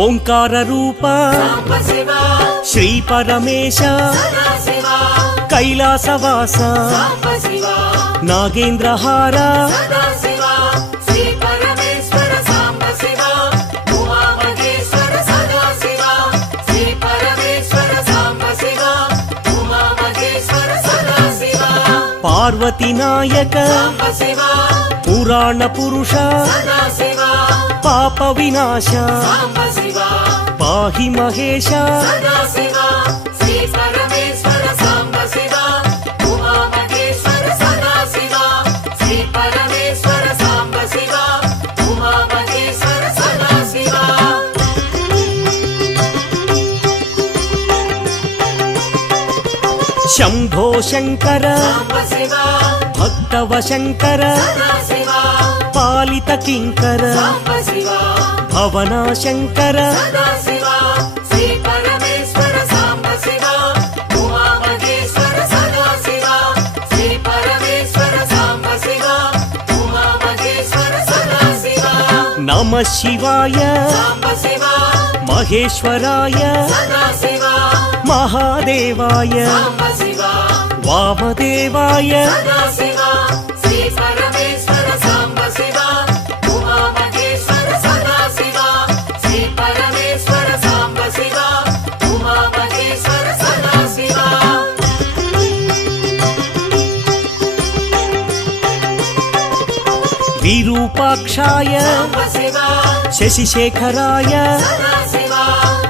ఓంకార రూప శ్రీ పరమేశ కైలాసవాస నాగేంద్రహార పార్వతి నాయక పురాణ పురుష పాప వినాశ పాహి మహేశ శంభో శంకర భక్తవ శంకర పాలిత కింకర భవన శంకర నమః శివాయ మహేశ్వరాయ మహాదేవాయ వామదేవాయ విరూపాక్షాయ శశిశేఖరాయ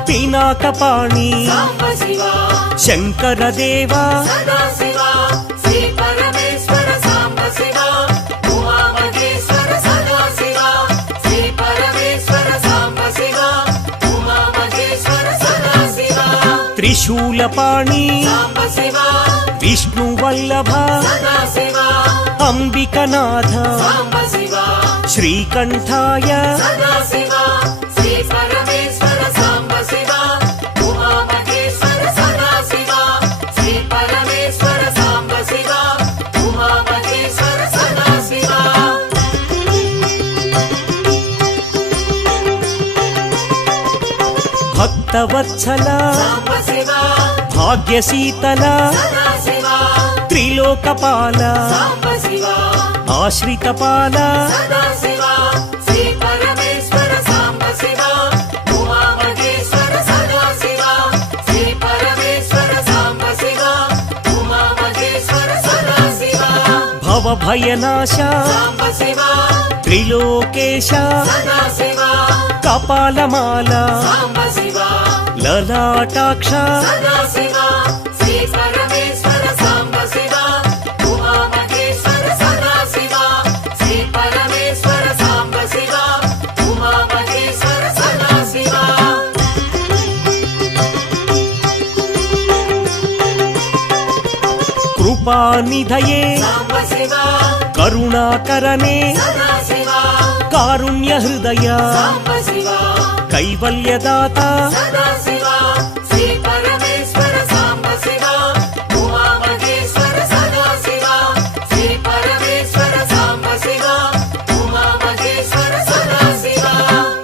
పినాకపాణి శంకరదేవ త్రిశూలపాణి విష్ణువల్లభ అంబికనాథ శ్రీకంఠాయ భక్తవత్సల భాగ్యశీతల త్రిలోకపాల ఆశ్రితపాల భవభయనాశ త్రిలోకేశ కపాలమాల లలాటాక్ష కృపానిధయే కరుణాకరనే కారుణ్య హృదయ కైవల్యదాత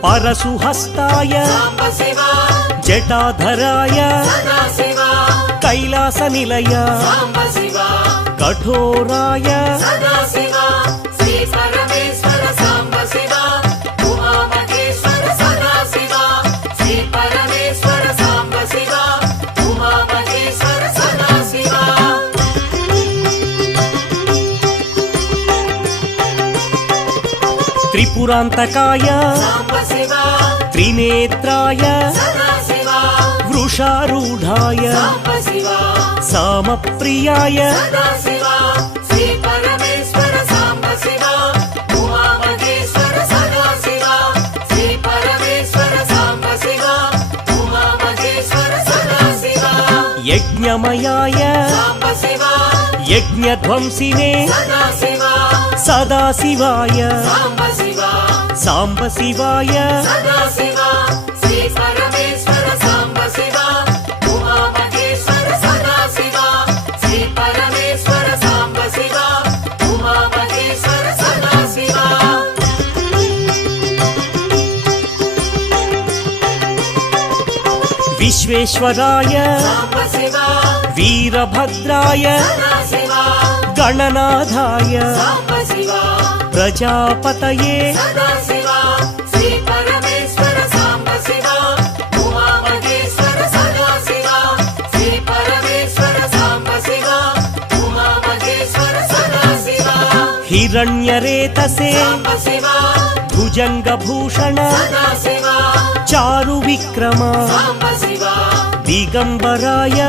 పరశుహస్తాయ జటాధరాయ కైలాస నిలయ కఠోరాయ త్రిపురాంతకాయ త్రినేత్రాయ వృషారూఢాయ సామప్రియాయ యజ్ఞమయాయ యజ్ఞధ్వంసినే సదాశివాయ సాంబశివాయ विश्वेश्वराय वीरभद्राय गणनाथाय प्रजापतये हिरण्यरेतसे भुजंगभूषण चारुविक्रम दिगंबराय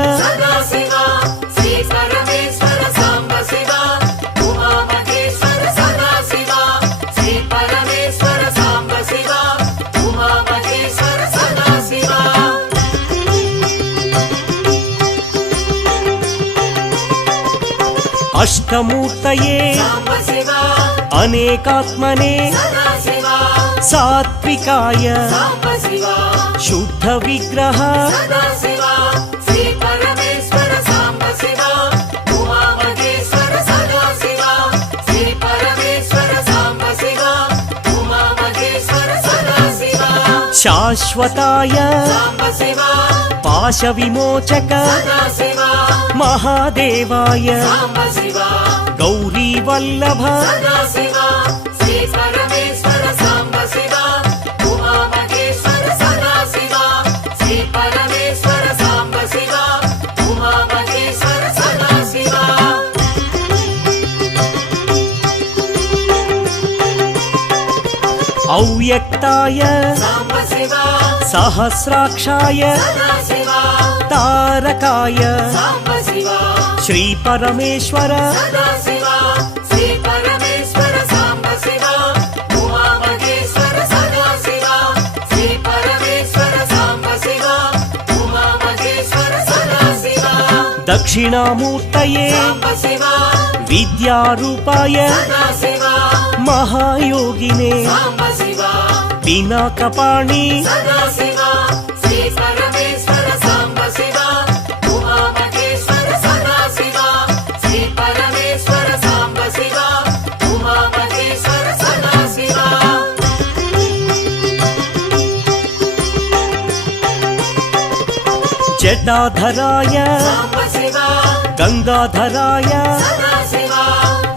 अष्टमूर्तये अनेकात्मने सात्विकाय शुद्ध विग्रह शाश्वताय पाशविमोचक महादेवाय गौरी वल्लभ अव्यक्ताय सहस्राक्षाय तारकाय श्री परमेश्वर दक्षिणामूर्तये विद्यारूपाय महायोगिने पिनाकपाणि जटाधराय गंगाधराय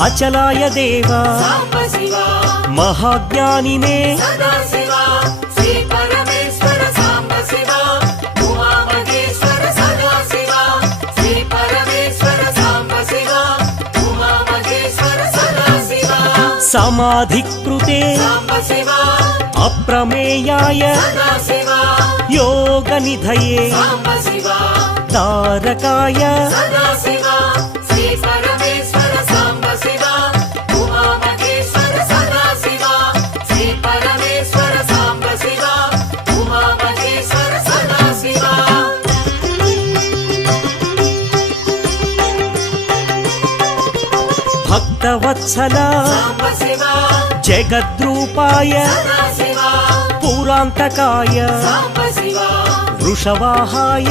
अचलाय देवा महाज्ञानिने समाधिकृते अप्रमेयाय योगनिधये तारकाय भक्तवत्सल जगद्रूपाय पुरान्तकाय वृषवाहाय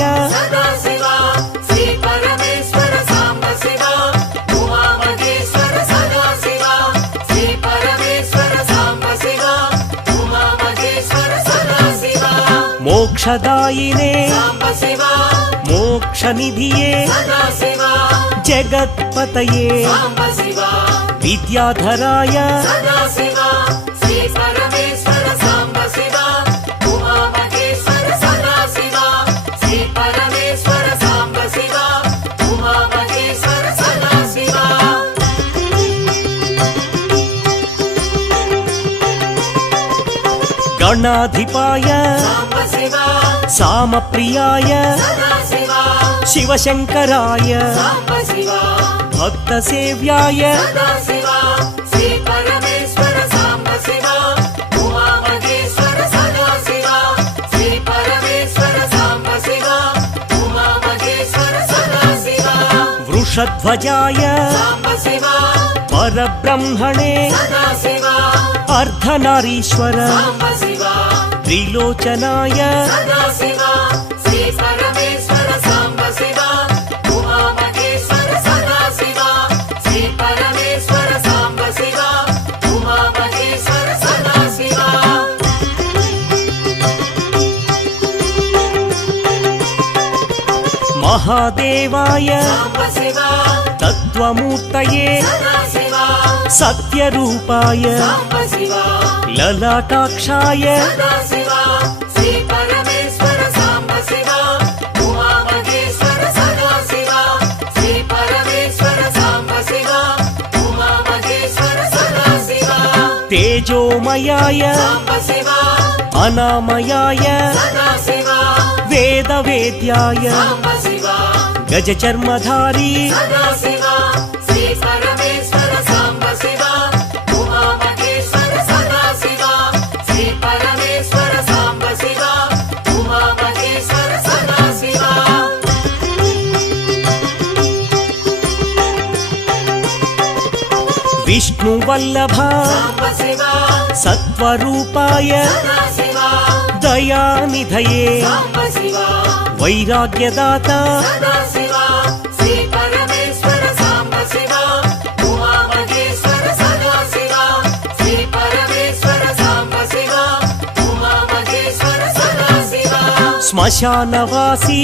मोक्षदायिने मोक्षनिधिये जगत्पतये विद्याधराय गणाधिपाय सामप्रियाय शिवशंकराय भक्तसेव्याय वृषध्वजाय परब्रह्मणे अर्धनारीश्वर त्रिलोचनाय महादेवाय तत्त्वमूर्तये सत्यरूपाय ललाटाक्षाय तेजोमयाय अनामयाय वेदवेद्याय गजचर्मधारी विष्णुवल्लभ सत्वरूपाय दयानिधये वैराग्यदाता श्मशानवासी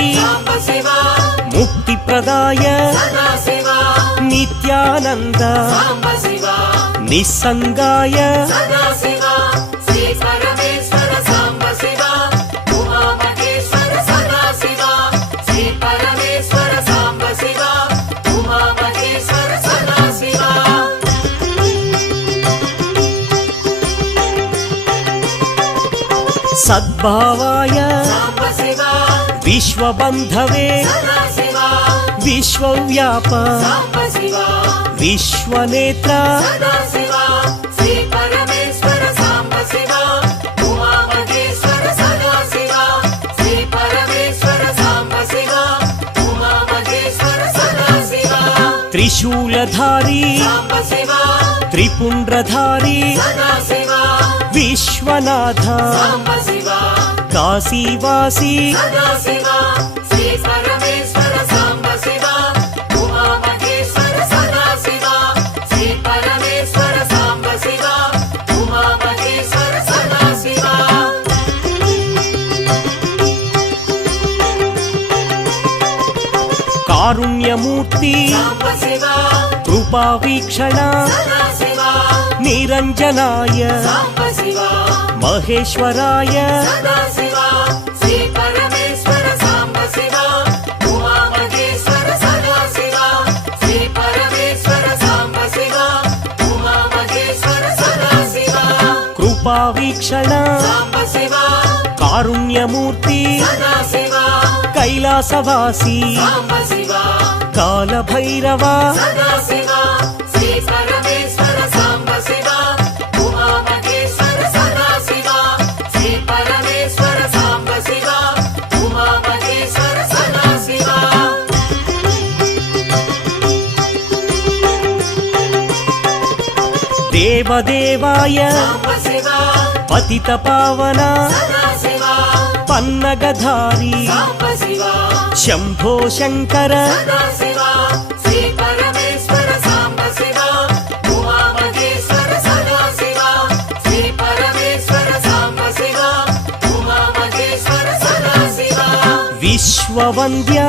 मुक्तिप्रदाय नित्यानंद निस्संगाय सद्भावाय विश्वबंधवे विश्वव्याप विश्वनेत्र त्रिशूलधारी त्रिपुंड्रधारी विश्वनाथ काशीवासी कारुण्यमूर्ति कृपावीक्षण निरंजनाय महेश्वराय कृपावीक्षण कारुण्यमूर्ति कैलासवासी कालभैरव देवदेवाय पतितपावन पन्नगधारी शंभो शंकर विश्ववन्द्य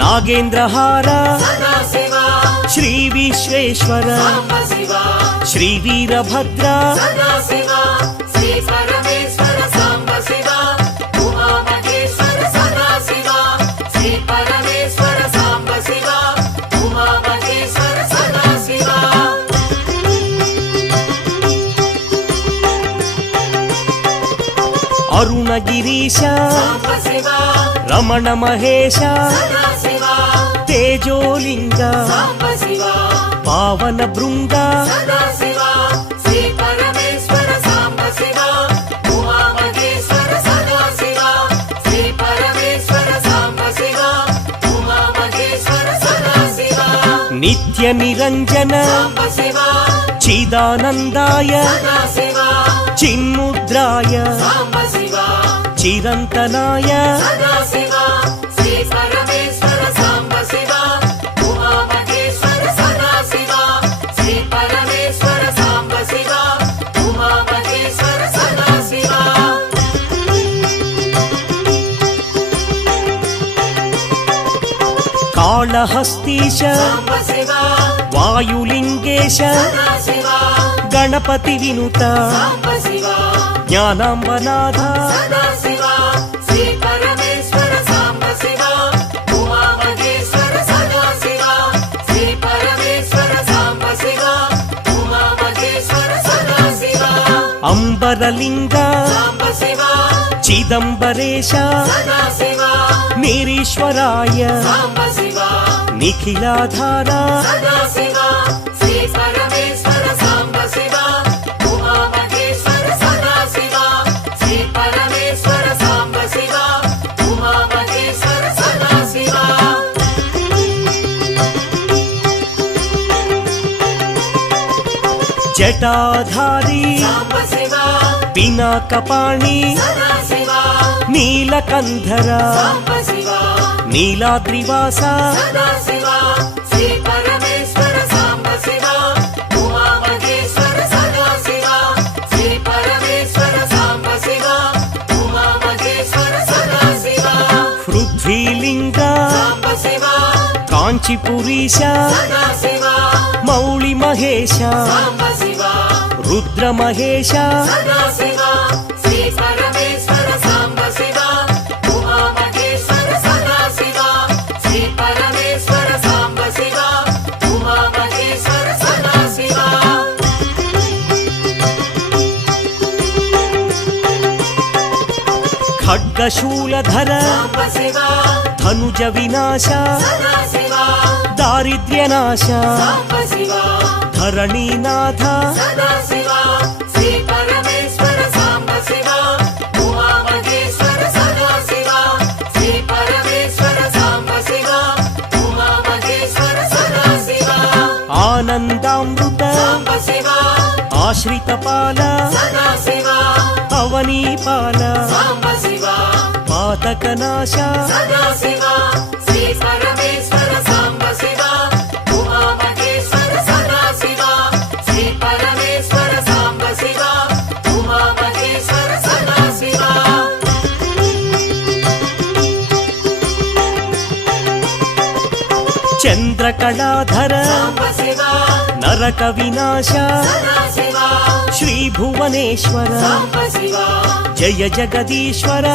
नागेन्द्रहार श्री विश्वेश्वर श्री वीरभद्र अरुणगिरीश रमण महेश तेजोलिंग पावन भृंग नित्य निरंजन चिदानंदाय चिन्मुद्राय चिरंतनाय కాళహస్తీశ వాయులింగేశ గణపతి వినుత జ్ఞానాంబనాథ అంబరలింగ చిదంబరేశ నిరీశ్వరాయ నిఖిలాధార జటాధారి పినాకపాణి నీలకంధర నీలాద్రివాస పృథ్వీలింగ కాంచీపురీశ మౌళి మహేశ రుద్ర మహేశ ఖడ్గశూలధర ధనుజ వినాశ దారిద్ర్యనాశ ధరణీనాథ ఆనందామృత ఆశ్రితపాల అవనీపాల పాతకనాశ చంద్రకళాధర నరక వినాశ శ్రీ భువనేశ్వర జయ జగదీశ్వర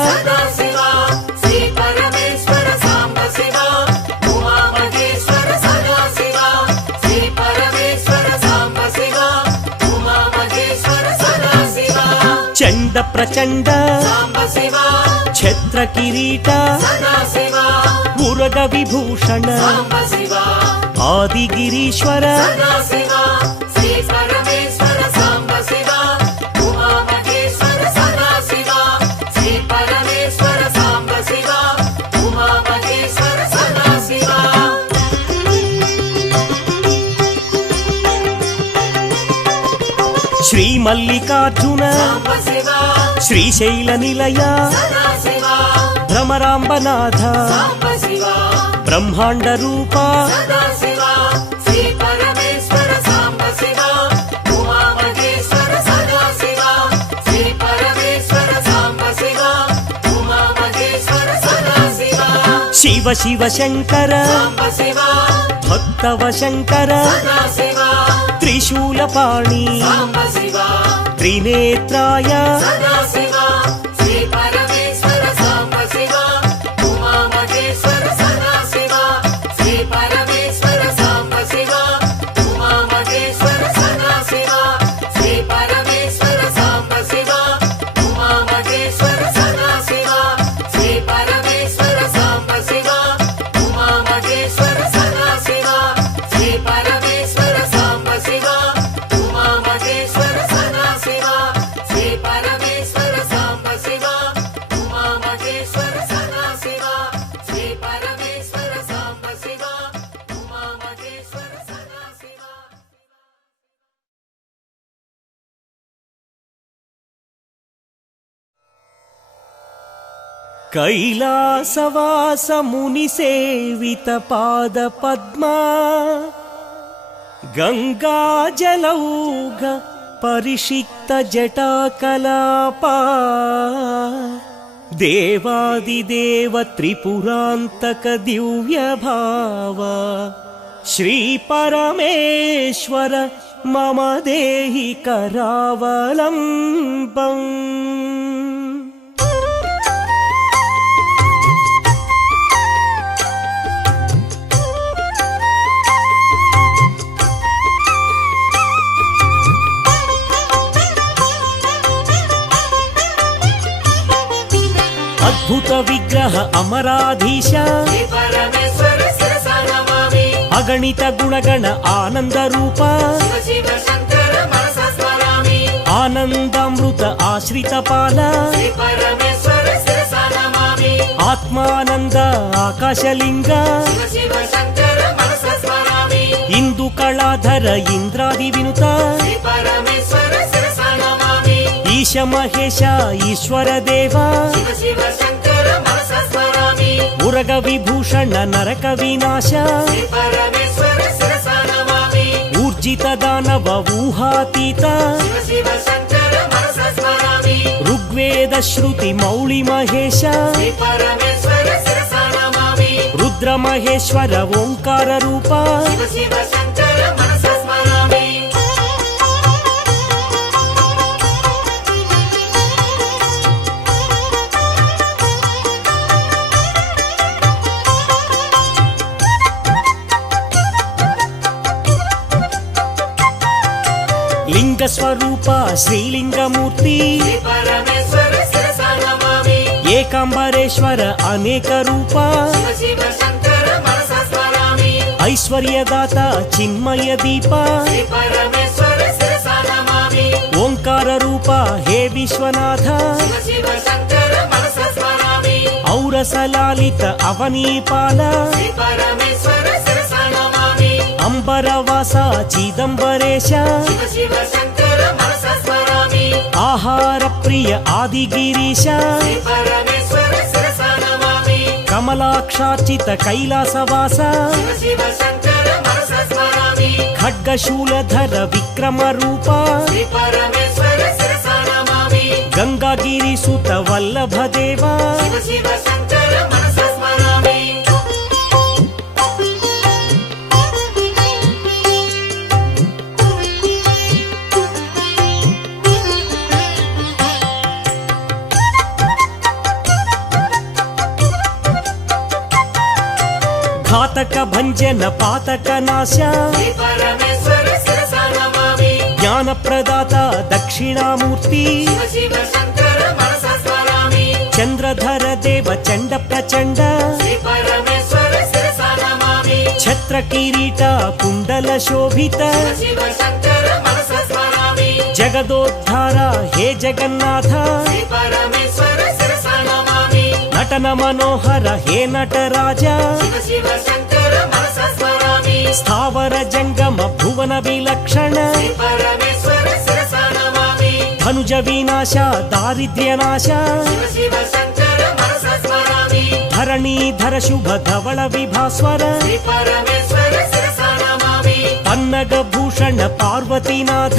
చండ ప్రచండ ఛత్ర కిరీట ఉరగ విభూషణ ఆదిగిరీశ్వర శ్రీ మల్లికార్జున శ్రీశైల నిలయ భ్రమరాంబనాథ బ్రహ్మాండ రూప శివ శివ శంకర భక్తవ శంకర త్రిశూలపాణి త్రినేత్రాయ कैलासवास मुनि सेवित पाद पद्मा गंगा जलौघ परिषिक्त जटा कलापा देवादिदेव त्रिपुरान्तक दिव्यभाव श्रीपरमेश्वर मम देहि करावलम्बम्। अद्भुत विग्रह अमराधीश अगणित गुणगण आनंद रूप आनंदामृत आश्रित पाल आत्मानंद आकाशलिंग इंदु कलाधर इंद्रादि विनुत ईश महेश ईश्वर देवा उरग विभूषण नरक विनाश ऊर्जित दानव ऊहातीत ऋग्वेद श्रुति मौळि महेश रुद्र महेश्वर ओंकार रूप लिंग स्वरूप श्रीलिंगमूर्ति एकांबरेश्वर अनेक रूप ऐश्वर्यदाता चिन्मय दीप ओंकार रूप हे विश्वनाथ औरसलालित अवनीपाल अंबरवास चिदंबरेश आहार प्रिय आदिगिरीश कमलाक्षार्चित कैलासवास खड्गशूलधर विक्रम रूप गंगागिरिसुत वल्लभ देवा घातक भंजन पातक नाश ज्ञान प्रदाता दक्षिणामूर्ति चंद्रधर देव चंड प्रचंड छत्र किरीट कुंडल शोभित जगदोद्धार हे जगन्नाथ नटन मनोहर हे नटराज स्थावर जंगम भुवन विलक्षण धनुज विनाश दारिद्र्य नाश धरणीधर शुभ धवल विभास्वर पन्नग भूषण पार्वतीनाथ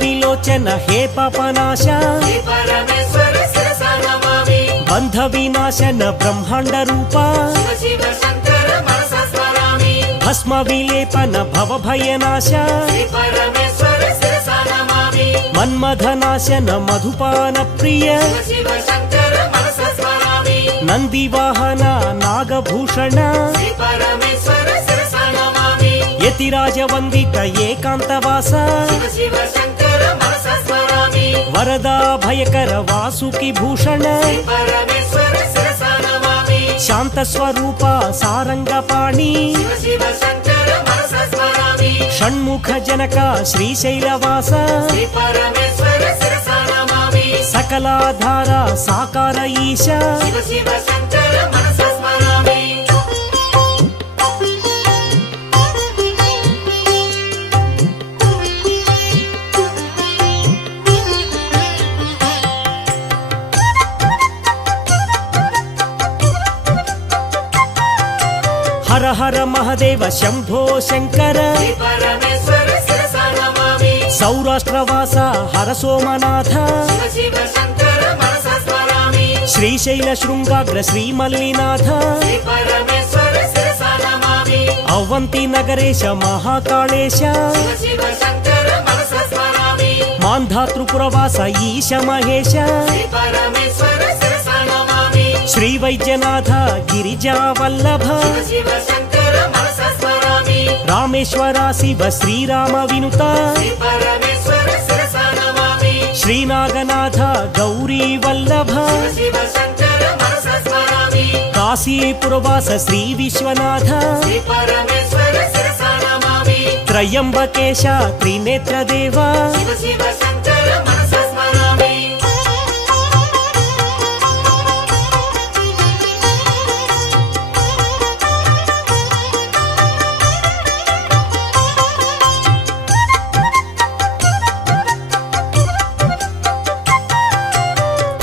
विलोचन हे पापनाश बंध विनाशन ब्रह्मांड रूप भस्म विलेपन भव भयनाश मन्मथनाशन मधुपान प्रिय नंदीवाहन नागभूषण यतिराज वंदित एकांतवास वरदा भयकर वासुकी भूषण शांत स्वरूप सारंगपाणि षण्मुख जनक श्रीशैलवास सकलाधार साकार ईश हर महदेव शंभो शंकर सौराष्ट्रवास हर सोमनाथ श्रीशैल शृंगाग्र श्रीमल्लिनाथ अवंती नगरेश महाकालेश मान्धातृपुरवास ईश महेश श्री वैद्यनाथ गिरिजा वल्लभ रामेश्वरा शिव श्रीराम विनुता श्रीनागनाथ गौरी वल्लभ काशीपुरवास श्री विश्वनाथ त्रयंबकेश त्रिनेत्र देवा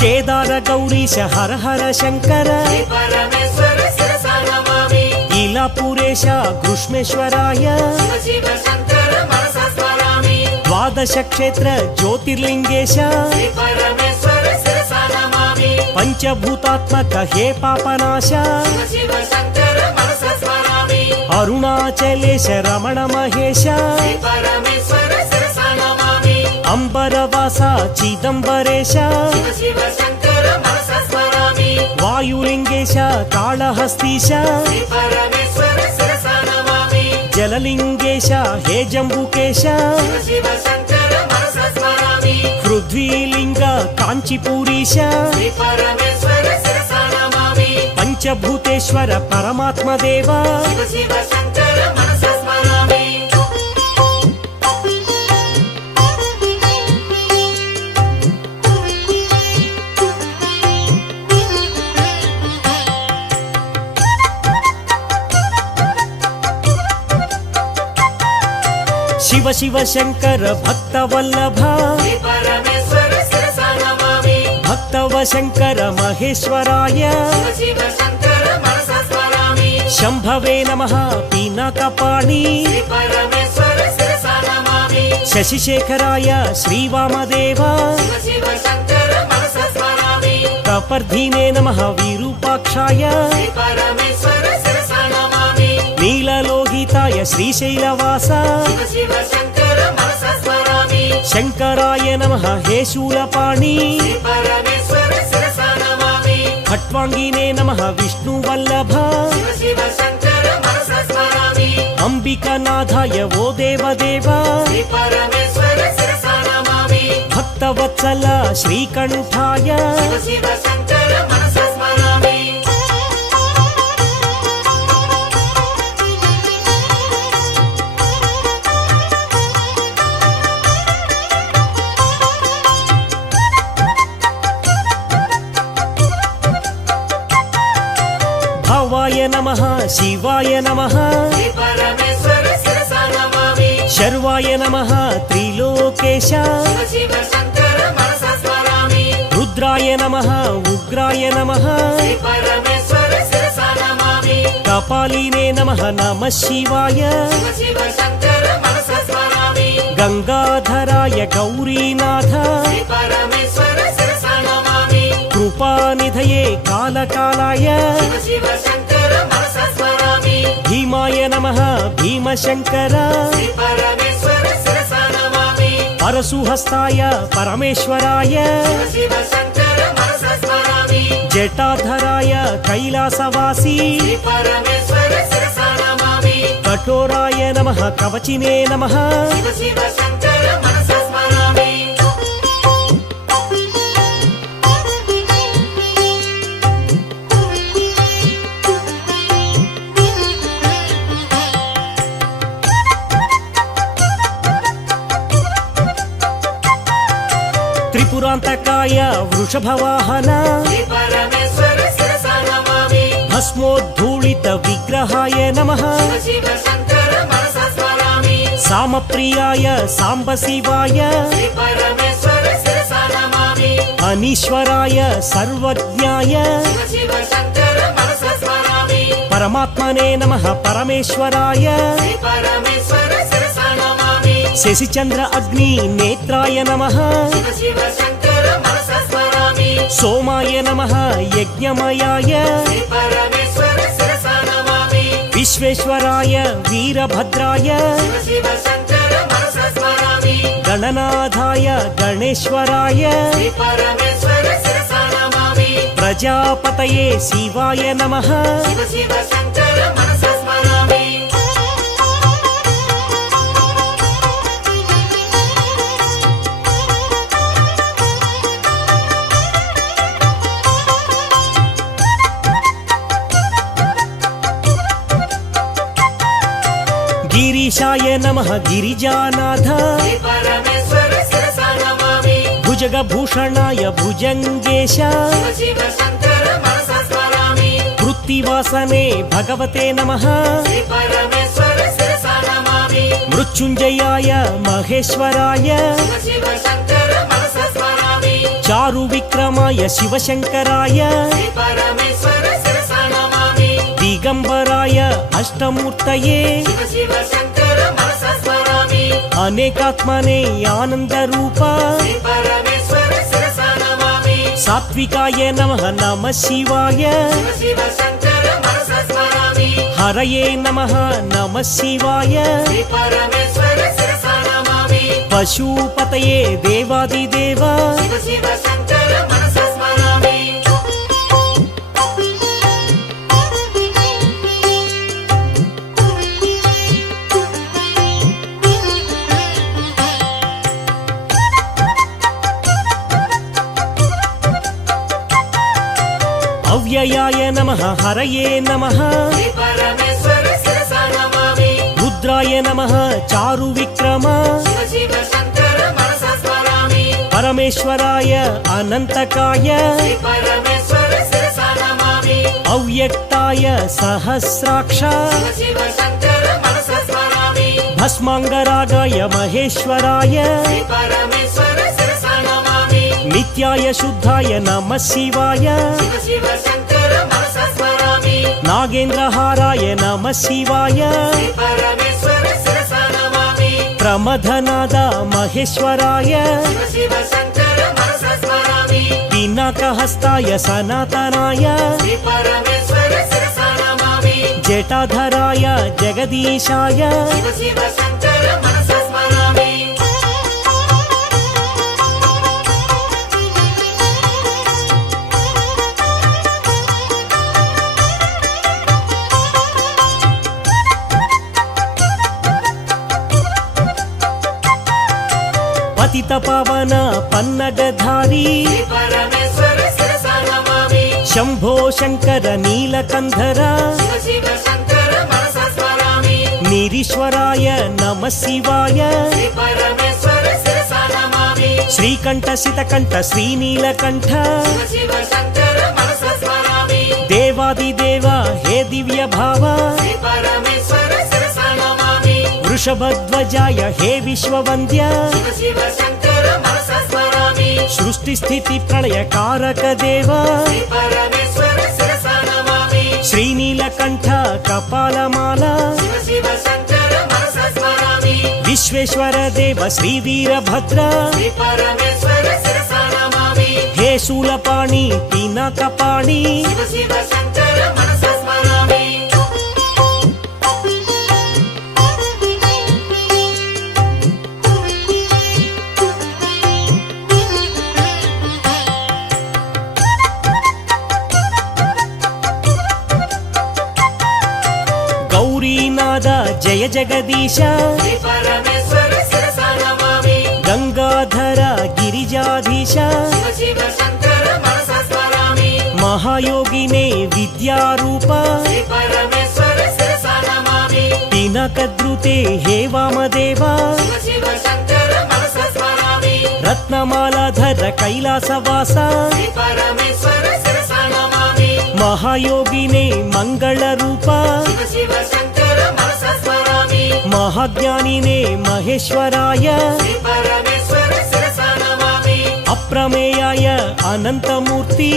केदार गौरीश हर हर शंकर इलापुरेश घृष्मेश्वराय द्वादश क्षेत्र ज्योतिर्लिंगेश पंचभूतात्मक हे पापनाश अरुणाचलेश रमण महेश अंबरवास चिदंबरेश वायुलिंगेश कालहस्तीश जललिंगेश हे जंबुकेश पृथ्वीलिंग कांचीपुरीश पंचभूतेश्वर परमात्म देवा शिव शिव शंकर भक्त वल्लभ भक्तव शंकर महेश्वराय शंभवे नमः पीनकपाणि शशिशेखराय श्रीवामदेवा कपर्धीने नमः विरूपाक्षाय नीललोहिताय श्रीशैलवास शंकराय नमः हे शूलपाणि खट्वांगिने नमः विष्णुवल्लभ अंबिकानाथाय वो देवदेवा भक्तवत्सल श्रीकंठाय भवाय नमः शिवाय नमः शर्वाय नमः त्रिलोकेश रुद्राय नमः उग्राय नमः कपालिने नमः नमः शिवाय गंगाधराय गौरीनाथ कृपानिधये कालकालाय भीमाय नमः भीमशंकर परशुहस्ताय परमेश्वराय जटाधराय कैलासवासी कठोराय नमः कवचिने नमः त्रिपुरांतकाय वृषभवाहन भस्मोद्धूलित विग्रहाय नमः सामप्रियाय सांबशिवाय अनीश्वराय सर्वज्ञाय परमात्मने नमः परमेश्वराय शशिचंद्र अग्नि नेत्राय नमः सोमाय नमः यज्ञमयाय विश्वेश्वराय वीरभद्राय गणनाथाय गणेश्वराय प्रजापतये शिवाय नमः गिरीशाय नमः गिरिजानाथ भुजगभूषणाय भुजंगेश वृत्तिवासने भगवते नमः मृत्युंजयाय महेश्वराय चारुविक्रमाय शिवशंकराय दिगंबराय अष्टमूर्तये अनेकात्मने आनंद रूपा सात्विकाय नमः नमः शिवाय हरये नमः नमः शिवाय पशुपतये देवादिदेवा अव्ययाय नमः हरये नमः रुद्राय नमः चारुविक्रम परमेश्वराय अनंतकाय अव्यक्ताय सहस्राक्ष भस्मांगरागाय महेश्वराय नित्याय शुद्धाय नमः शिवाय नागेन्द्रहाराय नमः शिवाय प्रमथनाद महेश्वराय पिनाकहस्ताय सनातनाय जटाधराय जगदीशाय पतित पावन पन्नगधारी शंभो शंकर नीलकंधर निरीश्वराय नमः शिवाय श्रीकंठ सितकंठ श्रीनीलकंठ देवादिदेव हे दिव्य भाव वृषभध्वजाय हे विश्ववंद्य सृष्टि स्थिति प्रलय कारक देव श्रीनीलकंठ कपालमाला विश्वेश्वर देव श्री वीरभद्र हे शूलपाणि पिनाकपाणि जय जगदीश गंगाधर गिरिजाधीश महायोगिने विद्यारूपा पिनाकद्रुते हे वामदेवा रत्नमालाधर कैलासवासा महायोगिने मंगलरूपा महाज्ञानिने महेश्वराय अप्रमेयाय अनंतमूर्ति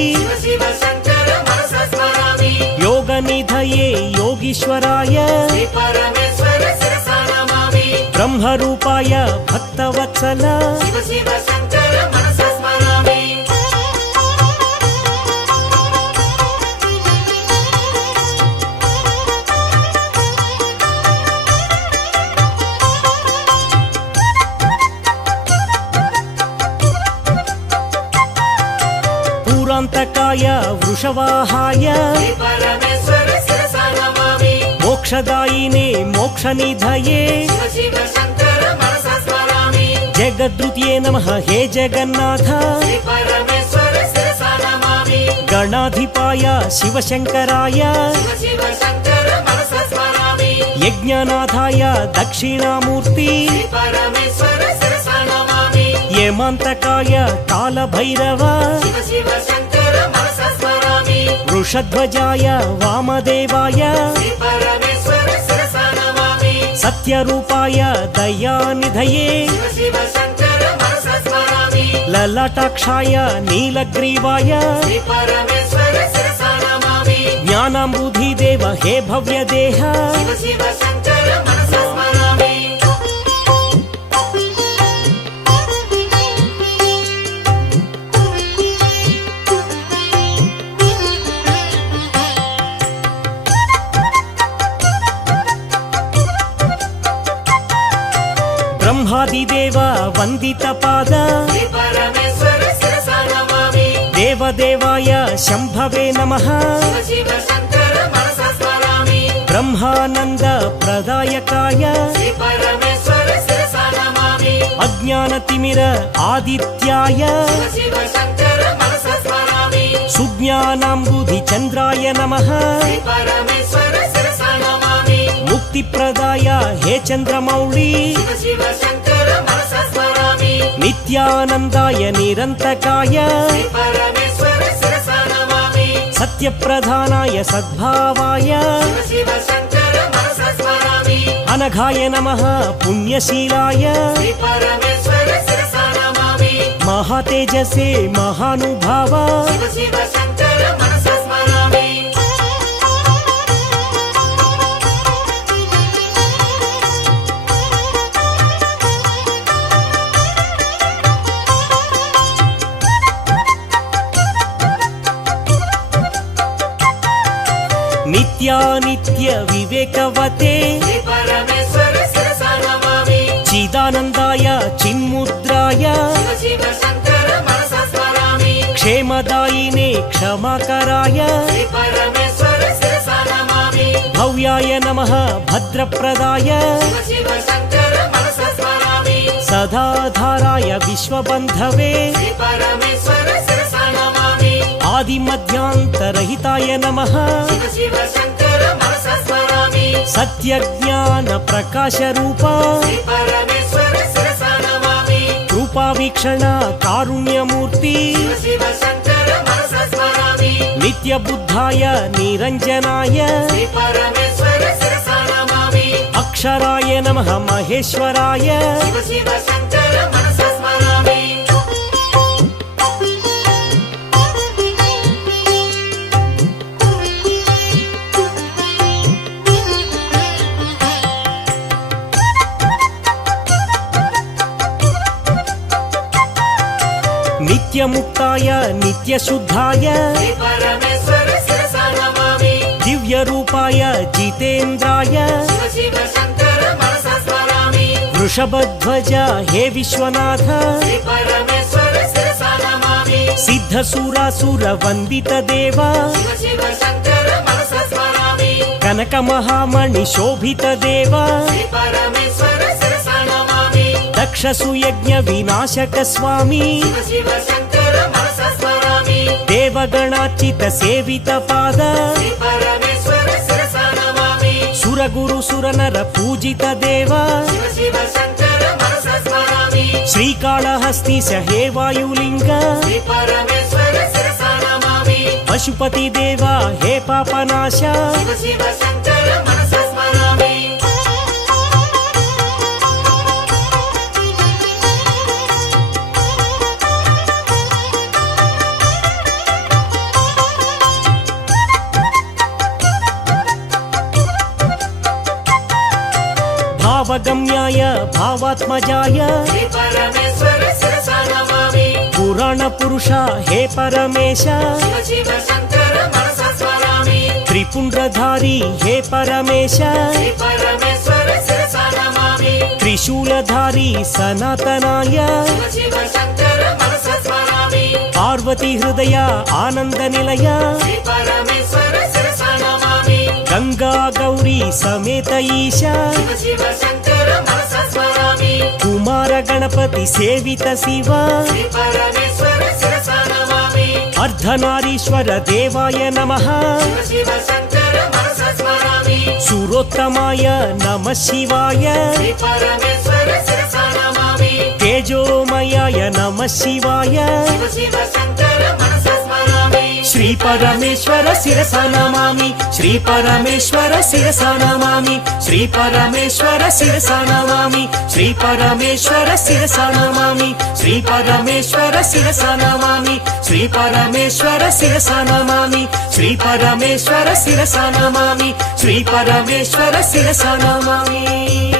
योगनिधये योगीश्वराय श्री परमेश्वर शिरसा नमामि ब्रह्मरूपाय भक्तवत्सल शिव शिव शंकर मनसा स्मरामि पूरान्तकाय वृषवाहाय श्री परमेश्वर शिरसा नमामि मोक्षदायिने मोक्षनिधये शिव शिव शंकर मनसा स्मरामि जगद्रुत्ये नमः हे जगन्नाथ श्री परमेश्वर शिरसा नमामि गणाधिपाय शिवशङ्कराय शिव शिव शंकर मनसा स्मरामि यज्ञनाथाय दक्षिणामूर्ति श्री परमेश्वर शिरसा नमामि हेमान्तकाय कालभैरव शिव शिव शंकर मनसा स्मरामि वृषध्वजाय वामदेवाय श्री परमेश्वर शिरसा नमामि सत्यरूपाय दयानिधये शिव शिव शंकर मनसा स्मरामि ललाटाक्षाय नीलग्रीवाय श्री परमेश्वर शिरसा नमामि ज्ञानाम्बुधिदेव हे भव्यदेह शिव शिव शंकर मनसा स्मरामि ब्रह्मादिदेव वन्दितपाद श्री परमेश्वर शिरसा नमामि देवदेवाय शम्भवे नमः शिव शिव शंकर मनसा स्मरामि ब्रह्मानन्द प्रदायकाय श्री परमेश्वर शिरसा नमामि अज्ञानतिमिर आदित्याय शिव शिव शंकर मनसा स्मरामि सुज्ञानाम्बुधिचन्द्राय नमः श्री परमेश्वर शिरसा नमामि मुक्तिप्रदाय हे चन्द्रमौळि शिव शिव शंकर मनसा स्मरामि नित्यानन्दाय निरन्तकाय श्री परमेश्वर शिरसा नमामि सत्यप्रधानाय सद्भावाय शिव शिव शंकर मनसा स्मरामि अनघाय नमः पुण्यशीलाय श्री परमेश्वर शिरसा नमामि महातेजसे महानुभाव शिव शिव शंकर मनसा स्मरामि नित्यानित्य विवेकवते श्री परमेश्वर शिरसा नमामि चिदानन्दाय चिन्मुद्राय शिव शिव शंकर मनसा स्मरामि क्षेमदायिने क्षमाकराय श्री परमेश्वर शिरसा नमामि भव्याय नमः भद्रप्रदाय शिव शिव शंकर मनसा स्मरामि सदाधाराय विश्वबन्धवे श्री परमेश्वर शिरसा नमामि आदिमध्यान्तरहिताय नमः शिव शिव शंकर मनसा स्मरामि सत्यज्ञानप्रकाशरूप श्री परमेश्वर शिरसा नमामि कृपावीक्षण कारुण्यमूर्ति शिव शिव शंकर मनसा स्मरामि नित्यबुद्धाय निरञ्जनाय श्री परमेश्वर शिरसा नमामि अक्षराय नमः महेश्वराय शिव शिव शंकर मनसा स्मरामि नित्यमुक्ताय नित्यशुद्धाय श्री परमेश्वर शिरसा नमामि दिव्यरूपाय जितेन्द्राय शिव शिव शंकर मनसा स्मरामि वृषभध्वज हे विश्वनाथ श्री परमेश्वर शिरसा नमामि सिद्धसुरासुरवन्दितदेव शिव शिव शंकर मनसा स्मरामि कनकमहामणिशोभितदेव श्री परमेश्वर शिरसा नमामि दक्षसुयज्ञविनाशक स्वामी शिव शिव शंकर मनसा स्मरामि देवगणार्चितसेवितपाद श्री परमेश्वर शिरसा नमामि सुरगुरु सुरनर पूजितदेव शिव शिव शंकर मनसा स्मरामि श्रीकाళहस्तीश हे वायुलिङ्ग श्री परमेश्वर शिरसा नमामि पशुपतिदेव हे पापनाश शिव शिव शंकर मनसा स्मरामि भावगम्याय भावात्मजाय श्री परमेश्वर शिरसा नमामि पुराणपुरुष हे परमेश शिव शिव शङ्कर मनसा स्मरामि त्रिपुण्ड्रधारी हे परमेश श्री परमेश्वर शिरसा नमामि त्रिशूलधारी सनातनाय शिव शिव शङ्कर मनसा स्मरामि पार्वती हृदय आनन्दनिलय श्री परमेश्वर शिरसा नमामि गंगा गौरी समेत ईशा शिव शिव शङ्कर मनसा स्मरामि कुमार गणपति सेवित शिव श्री परमेश्वर शिरसा नमामि अर्धनारीश्वर देवाय नमः शिव शिव शङ्कर मनसा स्मरामि सुरोत्तमाय नमः शिवाय श्री परमेश्वर शिरसा नमामि तेजोमयाय नमः शिवाय शिव शिव शङ्कर मनसा स्मरामि श्री परमेश्वर शिरसा नमामि श्री परमेश्वर शिरसा नमामि श्री परमेश्वर शिरसा नमामि श्री परमेश्वर शिरसा नमामि श्री परमेश्वर शिरसा नमामि श्री परमेश्वर शिरसा नमामि श्री परमेश्वर शिरसा नमामि श्री परमेश्वर शिरसा नमामि